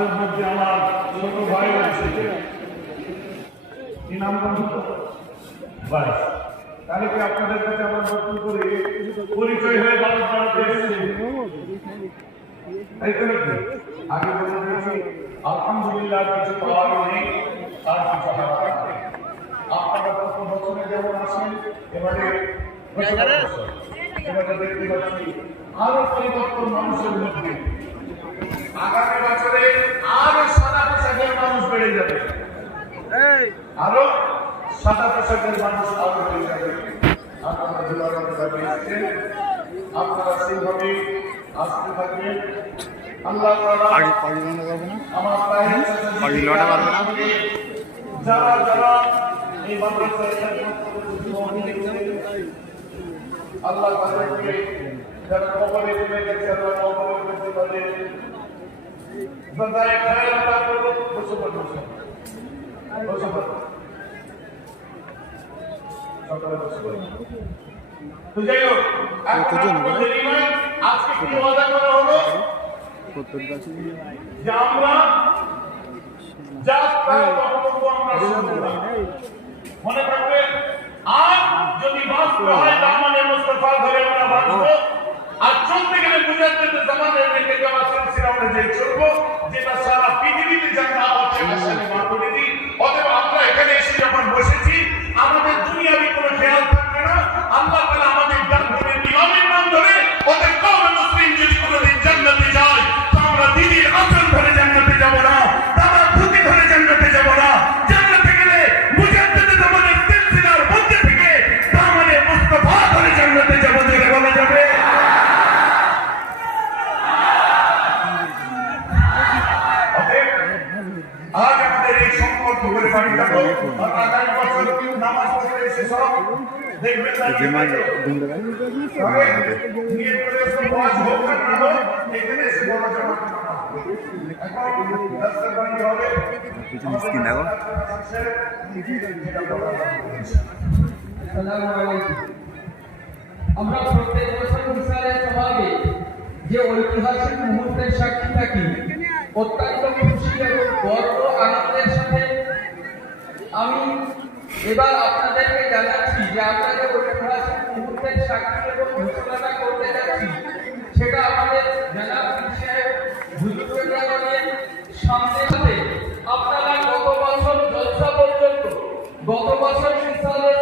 আমাদের মধ্যে আমার ছোট ভাই আছে, কি নাম ভাই, তাহলে কি আপনাদের কাছে আমরা নতুন করে পরিচয় হয়ে বাড়ি বাড়াতে এসেছি? আগে বলে দিয়েছি আলহামদুলিল্লাহ কিছু পাওয়ার নেই, তার কিছু হারাবার নেই। আপনারা প্রথম বছরে যেমন আসেন, এবারে দেখতে পাচ্ছি আরো পরিবর্তন মানুষের মধ্যে। আগামী বছরে আরো সাদা পোশাকের মানুষ বেড়ে যাবে, আরো সাদা পোশাকের মানুষ আরো বেড়ে যাবে। আপনারা আপনারা সেইভাবে আসতে থাকবেন। আল্লাহ যারা যারা এই মাদ্রাসায় আল্লাহ তাদেরকে যারা কবরে চলে গেছে আল্লাহ কবরে করতে পারে, জাযায়ে খায়র আতা করুন। বসে পড়ুন, বসে পড়ুন, সকালে বসে পড়ুন। তো যাই হোক, আজকে কি ওয়াদা করা হলো যে আমরা যা বক্তব্য আমরা শুনবো না, মনে রাখবেন আজ যদি বাঁচতে হয় দামানে মুস্তাফা ধরে আমরা বাঁচবো, আর চলতে গেলে মুজাদ্দিদ জামানের রেখে যাওয়া সিলসিলা অনুযায়ী চলবো, যেটা সারা পৃথিবীতে জানা হচ্ছে আসলে মাতুরিদি। অতএব আমরা এখানে এসে যখন বসেছি আমাদের দুনিয়াবি কোনো খেয়াল থাকবে না। আল্লাহ তাআলা আমাদের জান্নাতের ইমামের নাম ধরে ওদের কওমে মুসলিম যদি কোনোদিন জান্নাতে যায়, তো আমরা দিনের আসল ধরে জান্নাতে যাব না, তারা ধুতি ধরে জান্নাতে যাব না। জান্নাতে গেলে মুজাদ্দিদ জামানের সিলসিলার মধ্যে থেকে দামানে মুস্তাফা ধরে জান্নাতে যাব, ধরে বলা যাবে। আজ আমাদের এই সংকল্প করে বাড়ি যাবো, আগামী বছর নামাজ পড়তে এসে সব দেখবেন আমরা প্রত্যেক বছর মিসালের স্বভাবে যে ঐতিহাসিক মুহূর্তের সাক্ষী থাকি, অত্যন্ত খুশি এবং গর্ব আনন্দের সাথে আমি এবার আপনাদেরকে জানাচ্ছি যে আপনাদের ঐতিহাসিক মুহূর্তের সাক্ষী এবং ঘোষণাটা করতে যাচ্ছি, সেটা আমাদের জনাব হুজুরের সামনে। আপনারা গত বছর জলসা পর্যন্ত, গত বছর মিসালের